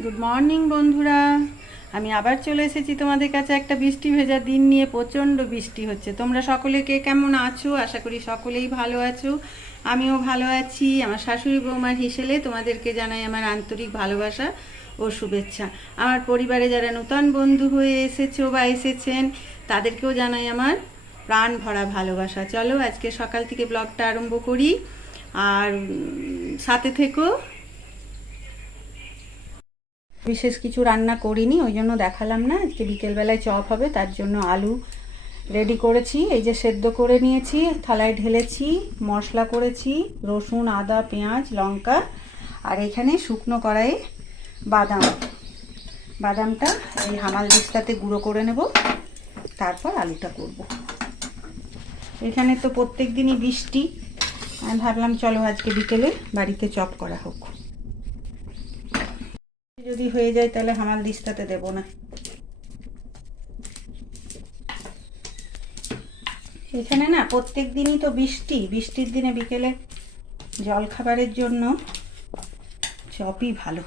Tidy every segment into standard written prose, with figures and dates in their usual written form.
Good morning বন্ধুরা, আমি আবার চলে এসেছি তোমাদের কাছে একটা বৃষ্টি ভেজা দিন নিয়ে। প্রচণ্ড বৃষ্টি হচ্ছে। তোমরা সকলে কে কেমন আছো? আশা করি সকলেই ভালো আছো। আমিও ভালো আছি। আমার শাশুড়ি বৌমার হিসেবে তোমাদেরকে জানাই আমার আন্তরিক ভালোবাসা ও শুভেচ্ছা। আমার পরিবারে যারা নূতন বন্ধু হয়ে এসেছো বা এসেছেন তাদেরকেও জানাই আমার প্রাণ ভরা ভালোবাসা। চলো আজকে সকাল থেকে ব্লগটা আরম্ভ করি, আর সাথে থেকো। বিশেষ কিছু রান্না করিনি, ওই জন্য দেখালাম না। আজকে বিকেলবেলায় চপ হবে, তার জন্য আলু রেডি করেছি। এই যে সেদ্ধ করে নিয়েছি, থালায় ঢেলেছি, মশলা করেছি, রসুন, আদা, পেঁয়াজ, লঙ্কা, আর এখানে শুকনো কড়াইয়ে বাদামটা এই হামাল দিস্তাতে গুঁড়ো করে নেব, তারপর আলুটা করব। এখানে তো প্রত্যেক দিনই বৃষ্টি, আমি ভাবলাম চলো আজকে বিকেলে বাড়িতে চপ করা হোক। যদি হয়ে যায় তাহলে হামাল দিস্তাতে দেব না। এখানে না প্রত্যেক দিনই তো বৃষ্টির দিনে বিকেলে জল খাবারের জন্য চপই ভালো।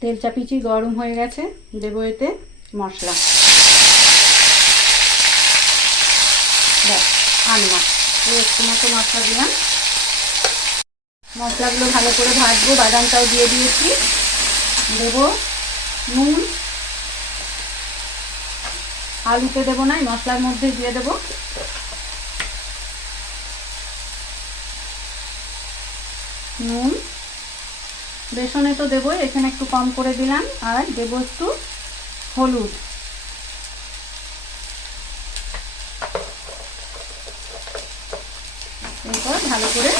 তেল চাপিচি গরম হয়ে গেছে, দেবো এতে মশলা। ব্যাস, আর না, একটু মতো মশলা দিলাম। মশলাগুলো ভালো করে ভাজবো। বাদামটাও দিয়ে দিয়েছি। দেবো নুন, আলুতে দেবো না, মশলার মধ্যে দিয়ে দেবো। নুন, বেসনে তো দেবো, এখানে একটু কম করে দিলাম। আর দেবো একটু হলুদ। এরপর ভালো করে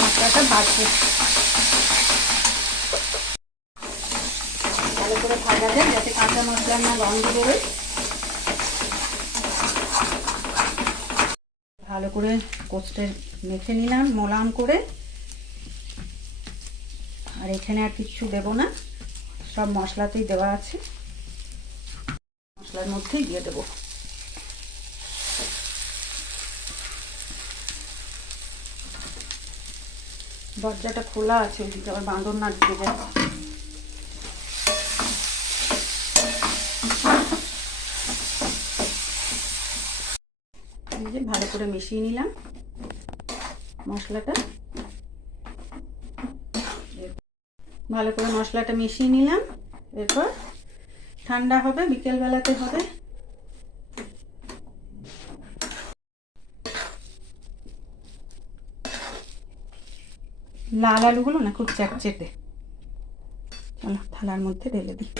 মশলাটা ভাজবো। ভালো করে ভাজা যায় যাতে কাঁচা মশলার না গন্ধ বেরোয়। ভালো করে কোচটে মেখে নিলাম মোলাম করে। আর এখানে আর কিচ্ছু দেবো না, সব মশলাতেই দেওয়া আছে, মশলার মধ্যেই দিয়ে দেবো। দরজাটা খোলা আছে, ওইদিকে আবার বাঁদর না ঢুকে যায়। এই যে ভালো করে মিশিয়ে নিলাম মশলাটা। ভালো করে মশলাটা মিশিয়ে নিলাম। এরপর ঠান্ডা হবে, বিকেলবেলাতে হবে। লাল আলুগুলো না খুব চ্যাটচেটে। চলো থালার মধ্যে ঢেলে দিই।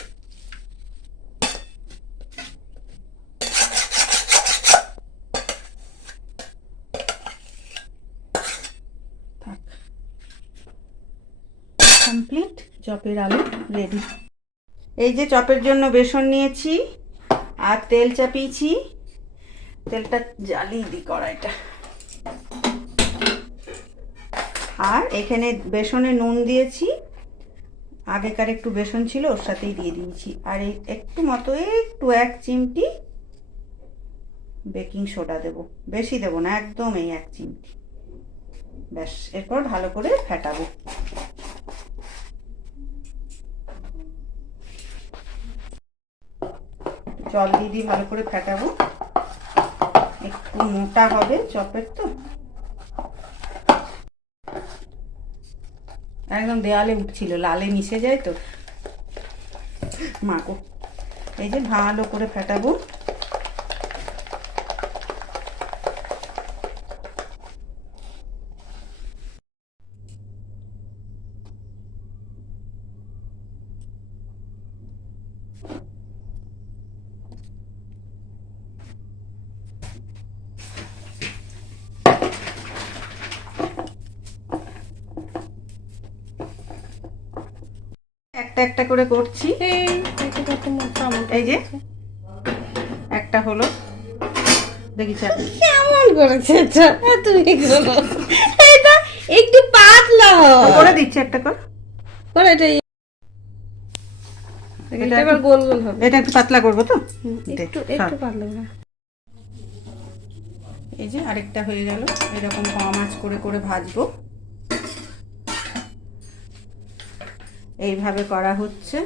কমপ্লিট, চপের আলু রেডি। এই যে চপের জন্য বেসন নিয়েছি আর তেল চাপিয়েছি। তেলটা জ্বালিয়ে দিই কড়াইটা। আর এখানে বেসনে নুন দিয়েছি, আগেকার একটু বেসন ছিল ওর সাথেই দিয়ে দিয়েছি। আর এই একটু মতো একটু 1 চিমটি বেকিং সোডা দেব, বেশি দেব না, একদম এই 1 চিমটি। ব্যাস, এরপর ভালো করে ফেটাবো। জল দিয়ে দিয়ে ভালো করে ফেটাবো। একটু মোটা হবে চপের তো, একদম দেওয়ালে উঠছিল, লালে মিশে যায় তো মাগো। এই যে ভালো করে ফেটাবো। একটা একটা করে করছি। এই যে একটা হলো, দেখি কেমন করেছে তুমি? এটা একটু পাতলা করে দিচ্ছি, একটা করে। এটা এবার গোল গোল হবে। এটা একটু পাতলা করবো তো, একটু একটু পাতলা। এই যে আরেকটা হয়ে গেল। এরকম কম আঁচ করে করে ভাজবো। এইভাবে করা হচ্ছে।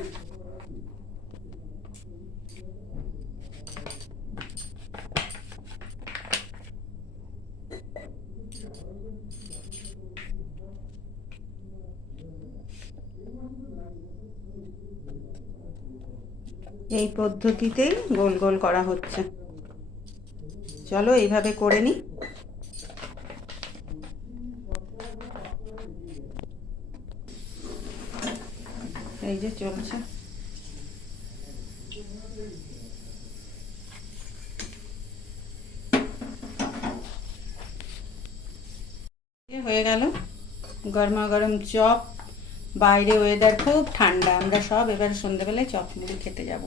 এই পদ্ধতিতেই গোল গোল করা হচ্ছে। চলো এইভাবে করে নিই। এই যে চলছে। হয়ে গেল গরমা গরম চপ। বাইরে ওয়েদার খুব ঠান্ডা, আমরা সব এবার সন্ধ্যেবেলায় চপ মুড়ি খেতে যাব।